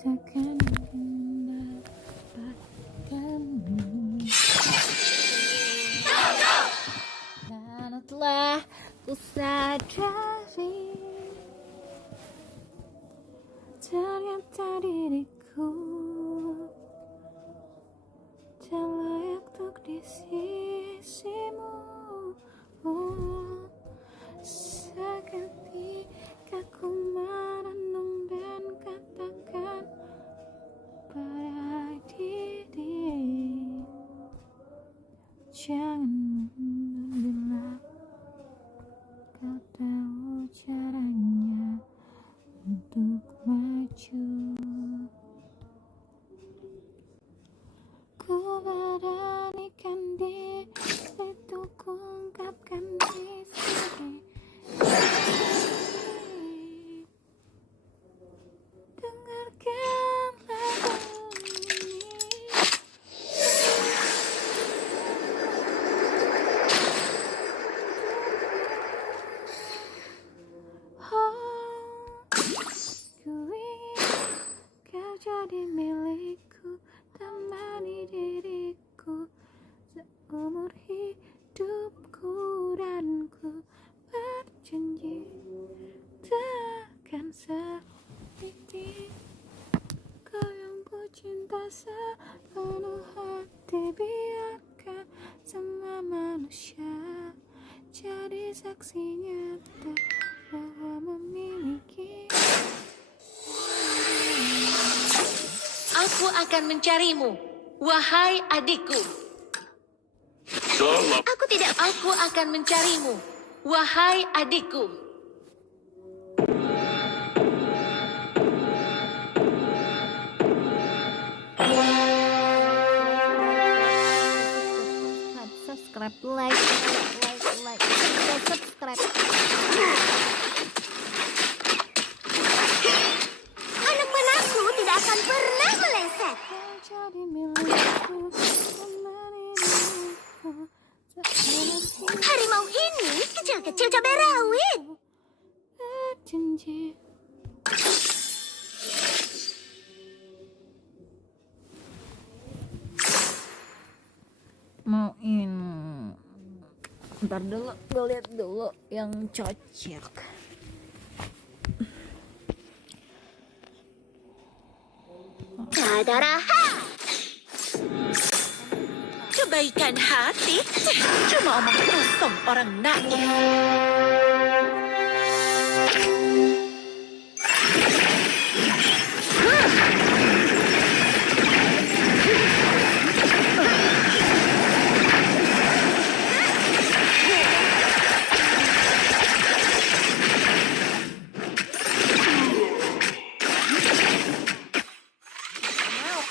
takkan mendapatkanmu. Karena telah ku sadari, ternyata diriku tak layak untuk di sisimu. Seketika ku merenung dan katakan pada diri, jangan mundur bila kau tahu caranya untuk maju. Ku beranikan diri untuk ku ungkapkan di sini. Dengarkan lagu ini. Oh, ku ingin kau jadi milikku, temani diriku seumur hidupku, dan ku berjanji takkan seperti kau yang ku cinta sepenuh hati. Biarkan semua manusia jadi saksi nyata bahwa memiliki. Aku akan mencarimu, wahai adikku. Aku akan mencarimu, wahai adikku. Subscribe, like, subscribe. Anak panahku tidak akan pernah meleset. Kau jadi milikku, temani diriku seumur Harimau ini kecil-kecil cabai rawit. berjanji. Mau ini, ntar dulu, gue lihat dulu yang cocok. Kadaraha. Kebaikan hati cuma omong kosong orang naif.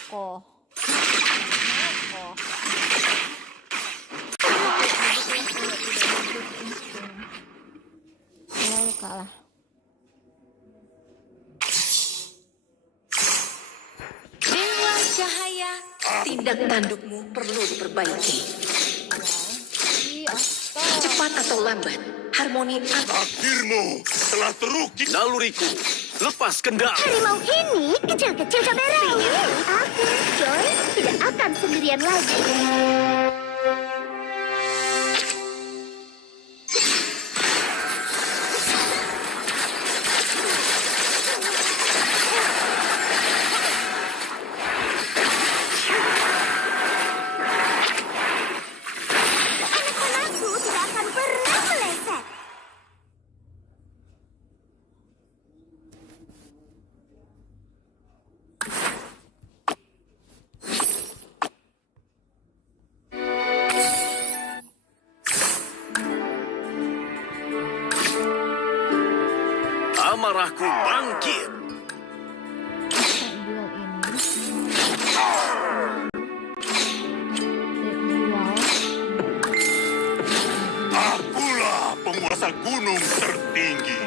Kok selalu kalah. Dewa cahaya, tindak tandukmu perlu diperbaiki. Cepat atau lambat, harmoni Akhirmu telah terukir naluriku. Lepas kendali. Harimau ini kecil-kecil cabai rawit. Aku, Joy, tidak akan sendirian lagi. Anak panahku tidak akan pernah meleset. Amarahku bangkit. Kita jual ini. Akulah penguasa gunung tertinggi.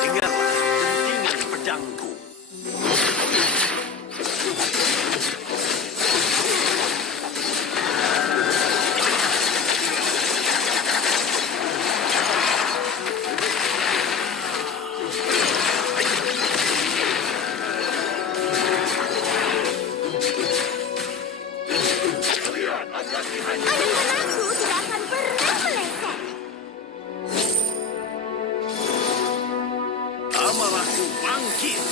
Dengarlah dentingan pedangku. Amarahku bangkit.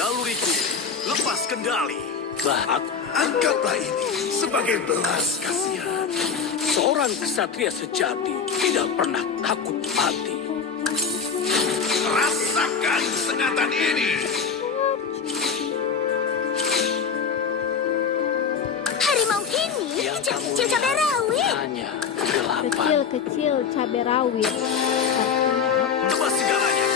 Naluriku lepas kendali. Anggaplah ini sebagai belas kasihan. Seorang kesatria sejati tidak pernah takut mati. Rasakan sengatan ini. Harimau ini kecil-kecil cabai rawit. Hanya kegelapan. Kecil-kecil cabai rawit. Tebas segalanya.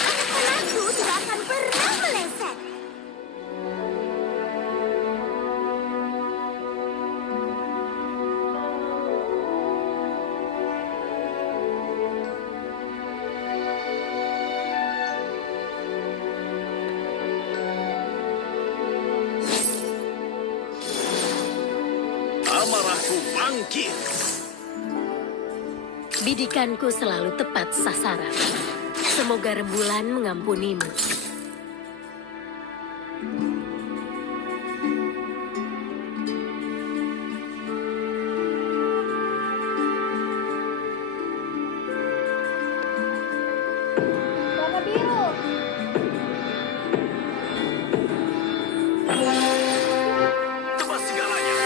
Anak-anakku tidak akan pernah meleset. Amarahku bangkit. Bidikanku selalu tepat sasaran. Semoga rembulan mengampunimu. Warna biru. Tebas segalanya.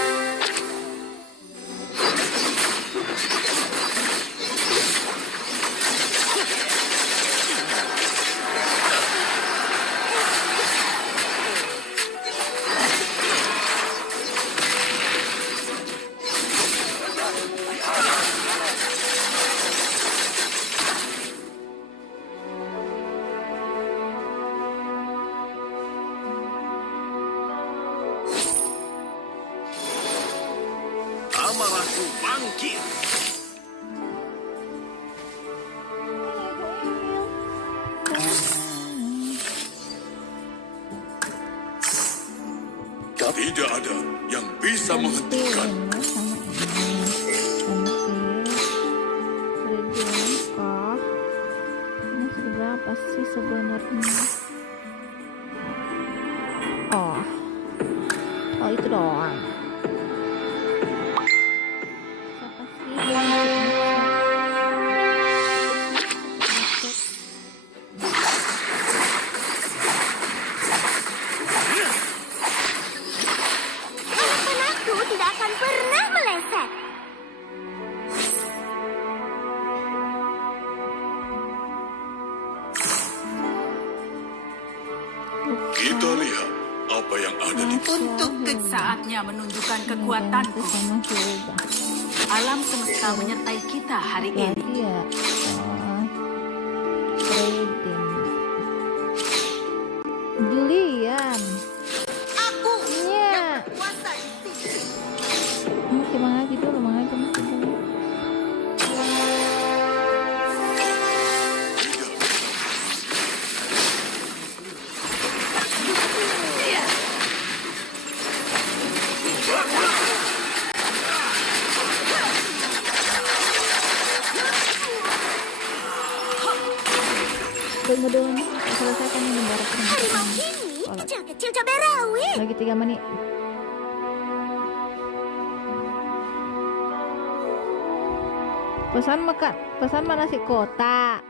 Amarahku bangkit. Tidak ada yang bisa menghentikan. Ini berapa sih sebenarnya? Oh itu doang. Siapa sih? Anak-anakku tidak akan pernah meleset. Kita lihat apa yang ada di Untuk saatnya menunjukkan kekuatanku. Sama juga. Alam semesta menyertai kita hari ini. Lagi ya. Trading. Julian. Aku Iya. kuasa di sini. Mungkin mengaji dulu, mengaji dulu. Tunggu dulu, selesaikan ini baru Harimau ini kecil-kecil cabai rawit. lagi 3 menit. Pesan nasi kotak.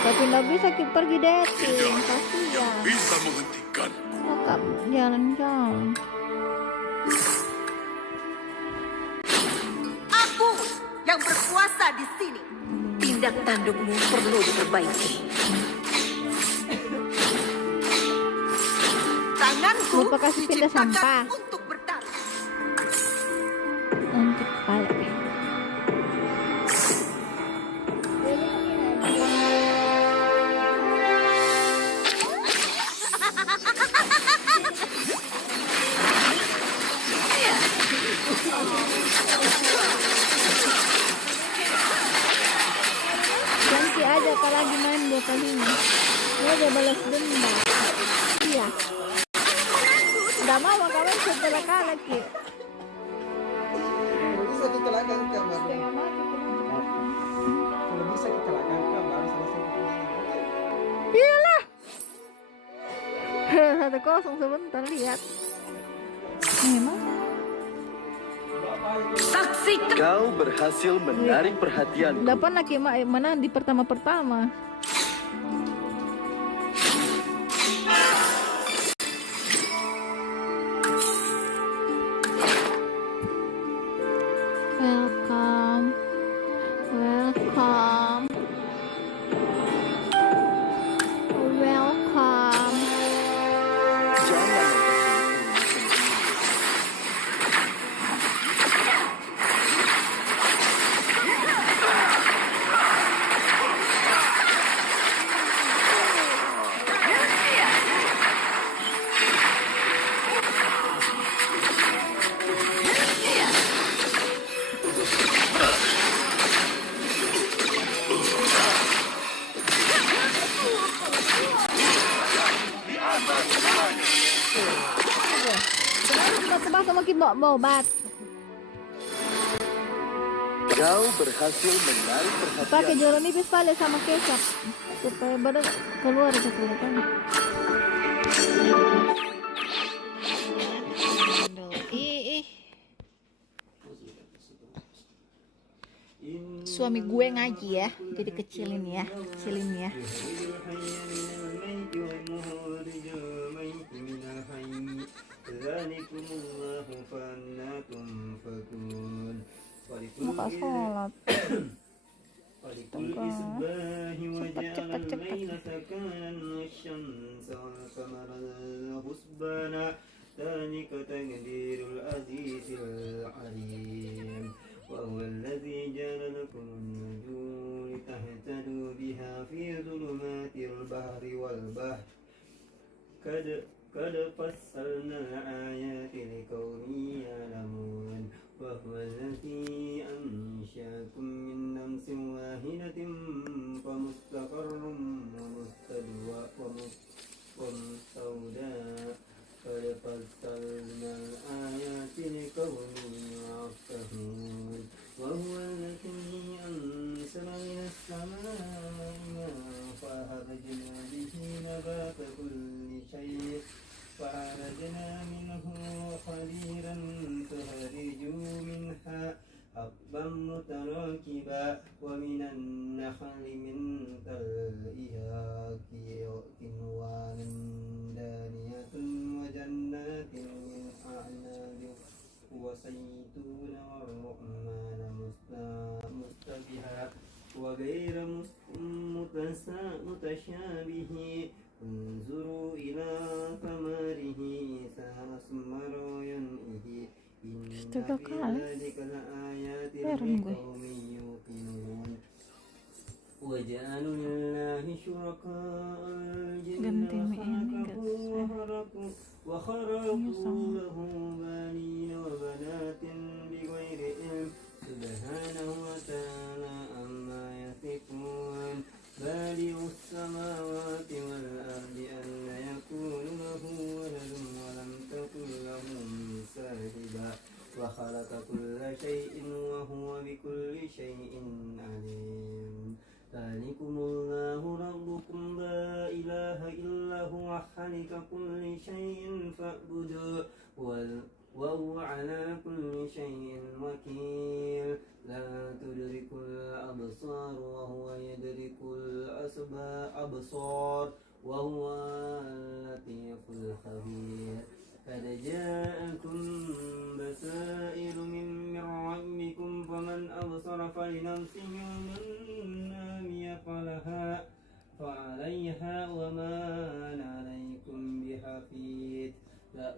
Tapi nggak bisa kita pergi dating, yang kasihan. bisa menghentikan. Kakak jalan-jalan. Aku yang berkuasa di sini. Tindak tandukmu perlu diperbaiki. Tanganku Lupa kasih pindah diciptakan sampah. untuk bertarung. Nanti kepala. aja kalau lagi main 2 kalinya. Dia balas dendam. Iya. Nggak mau kawan setelah kalah Ki. Kalau bisa kita lakukan kabar. Setengah mati kan. Kalau bisa kita lakukan kabar selesai pertandingan. Iyalah. 1-0 sebentar lihat. Memang Saksikan Kau berhasil menarik perhatian. udah pernah Ki menang di pertama-pertama. Welcome. Welcome. Welcome. Jangan Tebak sama Ki Bobat. Kau berhasil menarik perhatian. Pakai jeruk nipis pale sama kecap supaya badan keluar kekuatan. Ih. Suami gue ngaji ya, jadi kecilin ya. Muka sholat. ذلك تقدير العزيز العليم وهو الذي جعل لكم النجوم لتهتدوا بها في ظلمات البحر والبحر قد فصلنا الآيات لقوم يعلمون وهو الذي أنشأكم من نفس واحدة فمستقر ومستودع قد فصلنا الآيات لقوم يعقلون وهو الذي أنزل من السماء ماء فأخرجنا به نبات كل شيء فأخرجنا منه خضيرا تخرج منها حبا متراكبا ومن النخل من طلعها كنوان دانية وجنات من أعناب وزيتون والرمان مشتبها وغير متشابه انظروا إلى ثمره إذا أثمر وينعه إن في ذلك لآيات لقوم يوقنون وجعلوا لله شركاء الجن وخرقوا له بنين وبنات بغير علم سبحانه وتعالى عما يصفون بارئ السماوات والأرض أن يكون له ولد ولم تكن له صاحبة وخلق كل شيء وهو بكل شيء عليم ذلكم الله ربكم لا إله إلا هو خالق كل شيء فاعبدوه وهو على كل شيء وكيل لا تدرك الأبصار وهو يدرك الأبصار وهو اللطيف الخبير قد جاءكم بصائر من ربكم فمن أبصر فلنفسه ومن عمي فعليها وما أنا عليكم بحفيظ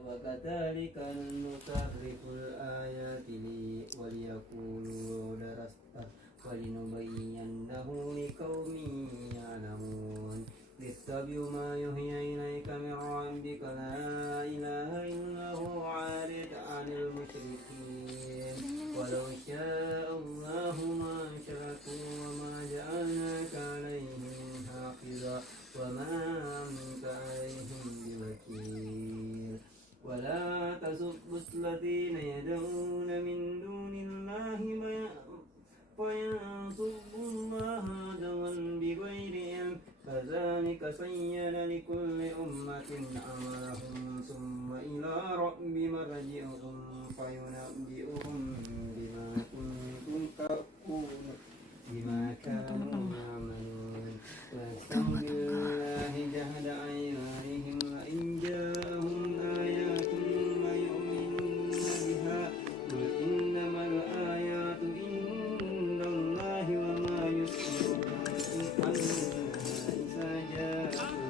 وكذلك نصرف الآيات وليقولوا درست ولنبينه لقوم يعلمون اتبعوا ما يوحى إليك من ربك لا إله إلا هو عارض عن المشركين ولو شاء الله ما أشركوا وما جعلناك عليهم كذلك زين لكل أمة عملهم ثم إلى رب مرجعهم فينبئهم بما كنتم تأكلون بما كانوا يعملون ويستغفر الله جهد أيمانهم وإن جاءهم آيات لا يؤمنون بها قل إنما الآيات عند الله وما يشركون إذا جاء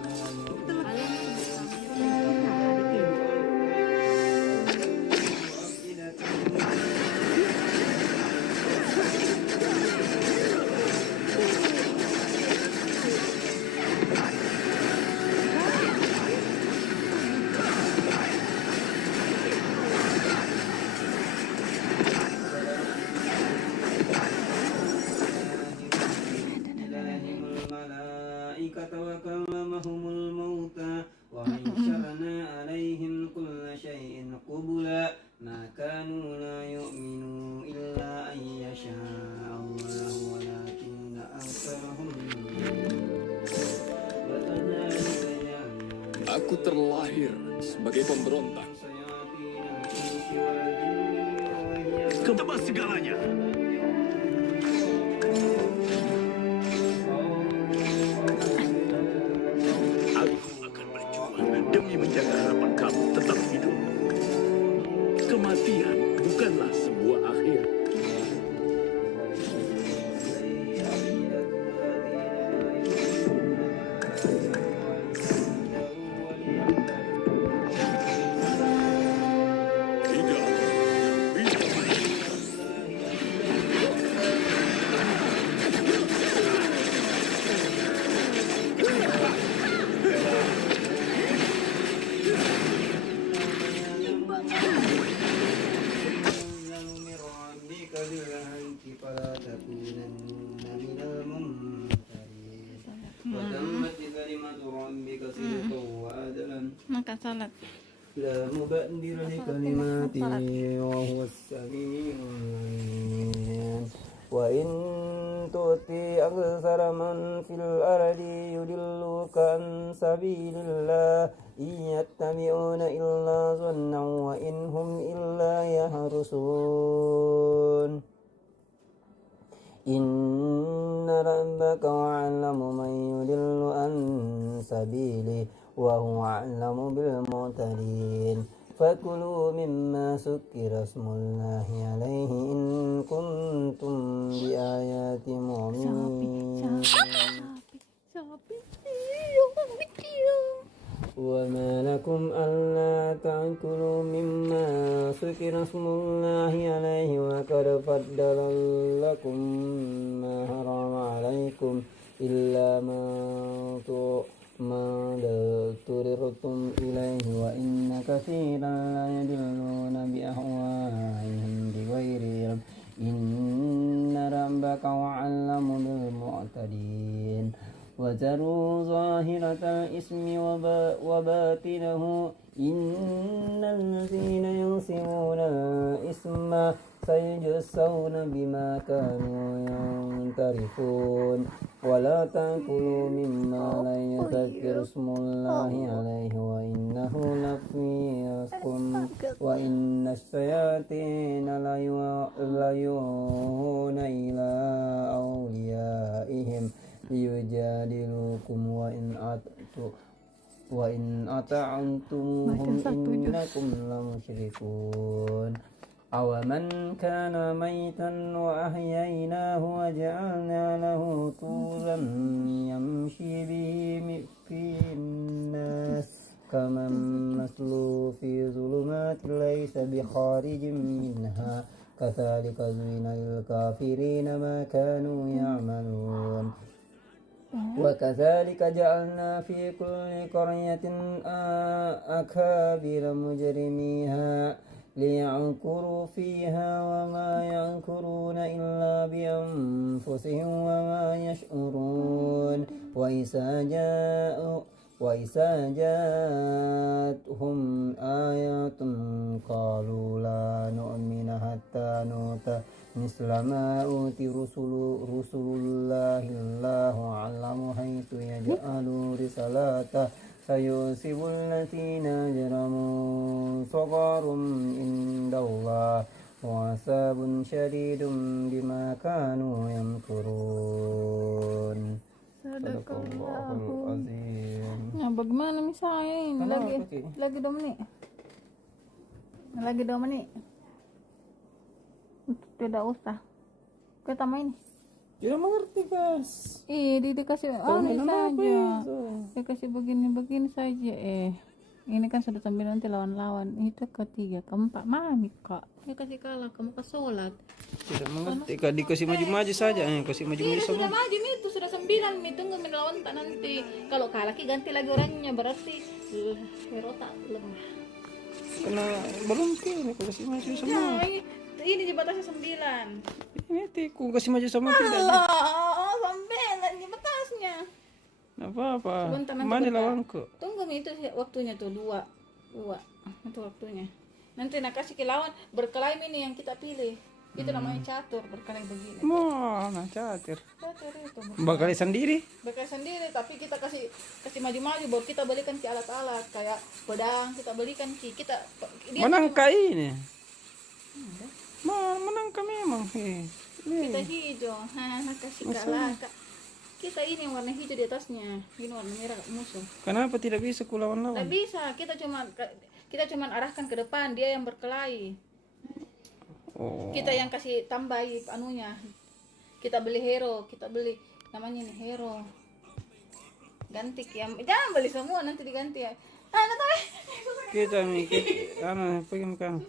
وكلمهم الموتى وحشرنا عليهم كل شيء قبلا ما كانوا لا يؤمنوا إلا أن يشاء الله ولكن أكثرهم Aku terlahir sebagai pemberontak. Tebas segalanya. Aku akan berjuang demi menjaga harapan kamu tetap hidup. Kematian bukanlah sebuah akhir. Tidak. فلا تكونن من الممترين وتمت كلمة ربك صدقا وعدلا Makan salad. لا مبدل لكلماته وهو السميع العليم وإن تؤتي أكثر من في الأرض يضلوك عن سبيل الله إن يتبعون إلا ظنا وإن هم إلا يهرسون إن ربك أعلم من يضل عن سبيله وهو أعلم بالمعتدين فكلوا مما سكر اسم الله عليه إن كنتم بآيات مؤمنين وما لكم ألا تأكلوا مما سكر اسم الله عليه وقد فضل لكم ما حرم عليكم إلا ما اضطررتم إليه وإن كثيرا لا يضلون بأهوائهم بغير علم إن ربك أعلم بالمعتدين وذروا ظاهرة الإثم وباطنه إن الذين ينصرون الإثم سيجزون بما كانوا ينترفون ولا تأكلوا مما لا يذكر اسم الله عليه وإنه لفسق وإن الشياطين ليوحون إلى أوليائهم ليجادلوكم وإن أطعتموهم إنكم لمشركون أومن كان ميتا وأحييناه وجعلنا له طولا يمشي به في الناس كمن مثله في ظلمات ليس بخارج منها كذلك زين للكافرين ما كانوا يعملون وكذلك جعلنا في كل قرية أكابر مجرميها لينكروا فيها وما ينكرون إلا بأنفسهم وما يشعرون وإذا جاءتهم آيات قالوا لا نؤمن حتى نؤتى mislama uti rusulullah alamu haitsu yaj'alu risalata sayusibul latina jaramu sagarum indallah wa asabun syadidum bima kanu yamkurun. Sadaqallahul azim. Nah, bagaimana misalnya ini? Lagi 2 menit. Lagi 2 menit. Tidak usah. Kita main. Tidak mengerti, guys. Dikasih saja. Dikasih begini-begini saja. Ini kan sudah sambil nanti lawan-lawan. Itu ketiga, keempat. Mami, Kak. Dia kasih kalah, kamu ke sholat. Tidak mengerti, Kak. Dikasih maju-maju saja. Kasih maju-maju Sudah semua. maju itu sudah 9 nih, tunggu melawan tak nanti. Kalau kalah ganti lagi orangnya, berarti hero tak lemah. Kena belum ini kasih maju semua. Nah, ini di batasnya 9. Ini tiku kasih maju sama tidak. Allah, 9 di batasnya. Tidak apa-apa. Sebentar, nanti Mana bentar. lawanku? Tunggu itu waktunya tuh 2. Itu waktunya. Nanti nak kasih ke lawan berkelahi ini yang kita pilih. Itu namanya catur, berkelahi begini. Mana catur? Catur itu. Bakal sendiri. Berkelahi sendiri, tapi kita kasih maju-maju, baru kita belikan ki alat-alat kayak pedang, kita belikan ki kita dia Menangka ini. Menangka memang. kita hijau. Nak kasih kalah. Kita ini warna hijau di atasnya, ini warna merah musuh. Kenapa tidak bisa ku Nggak lawan-lawan? bisa, kita cuma arahkan ke depan, dia yang berkelahi. Oh. Kita yang kasih tambahi anunya. Kita beli hero, kita beli namanya nih hero. Ganti ya. Jangan beli semua nanti diganti ya. Kita mikir pegang kan.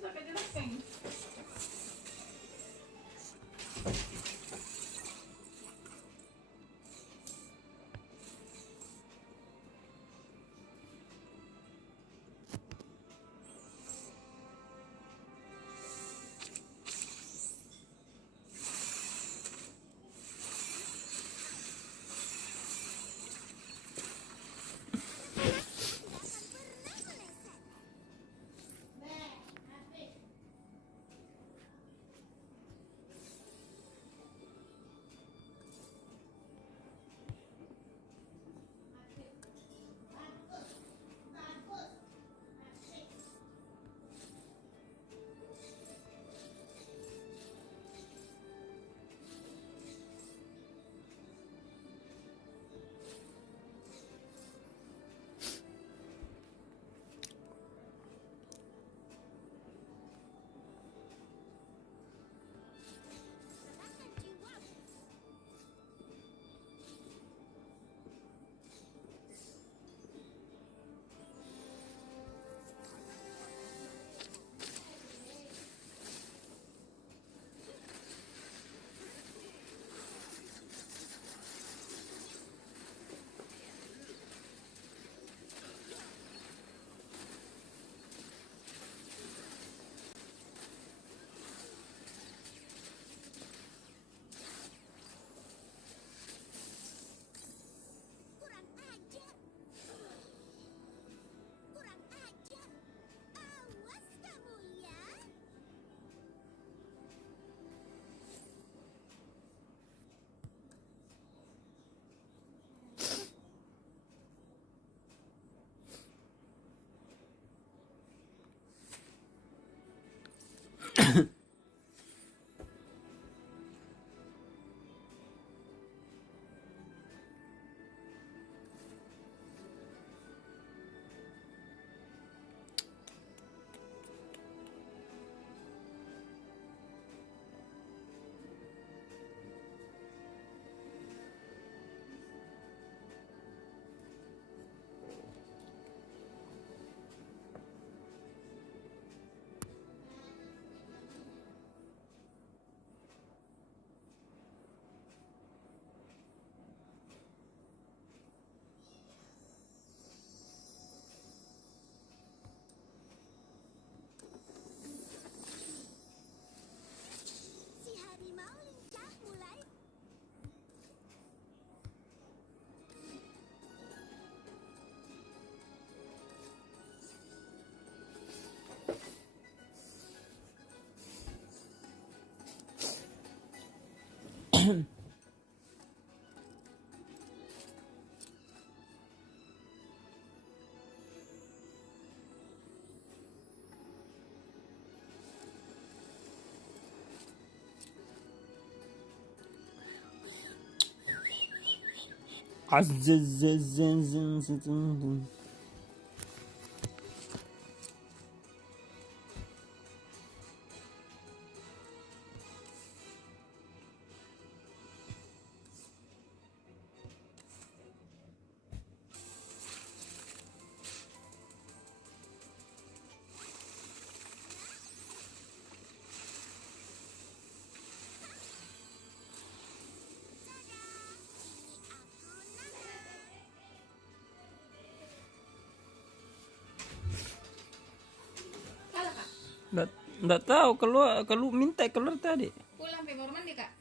Nggak tahu kalau minta keluar tadi. Pulang pe baru mandi kak.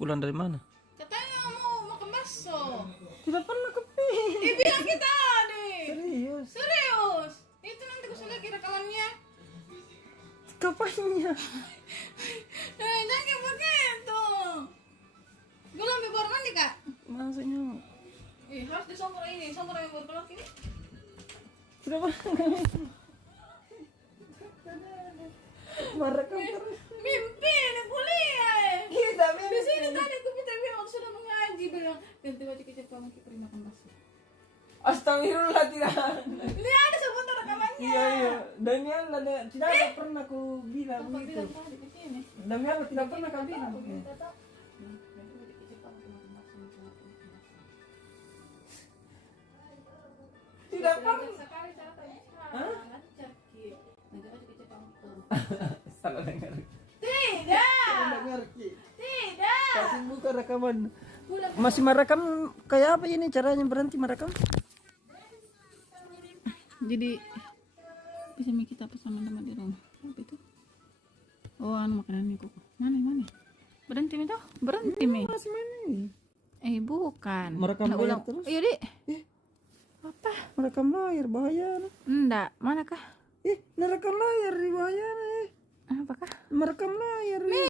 Pulang dari mana? Katanya mau makan bakso. Tidak pernah keping. Bilang kita deh. Serius. Serius. Itu nanti aku sudah kira rekamannya. Kapannya? Jangan begitu. Belum pe baru mandi kak. Maksudnya Harus disomor ini, somor yang baru keluar ini. sudah pernah. Merekam terus. Mimpi ini kuliah. Kita Di sini tadi aku minta bilang sudah mengaji bilang ganti baju ke Jepang kita makan bakso. Astagfirullah tidak. Ini ada sebuah rekamannya. Iya. Demi Allah tidak pernah aku bilang Apa begitu. bilang tadi ke sini? Demi Allah tidak pernah kau bilang. Tidak pernah. Sekali cara tadi. Hah? Lancar ki. Ganti baju ke Jepang. Salah dengar. Tidak. Salah dengar Ki. Tidak. Kasih buka rekaman. Masih merekam kayak apa ini caranya berhenti merekam? Jadi bisa kita pesan teman di rumah. Apa itu? Oh, anu makanan kok. Mana? Berhenti mi toh? Berhenti mi. Masih main. Bukan. Merekam Nah, layar ulang. terus? Iya, Dik. Apa? Merekam layar bahaya. Enggak, manakah? Merekam layar bahaya. Apakah? Merekam layar.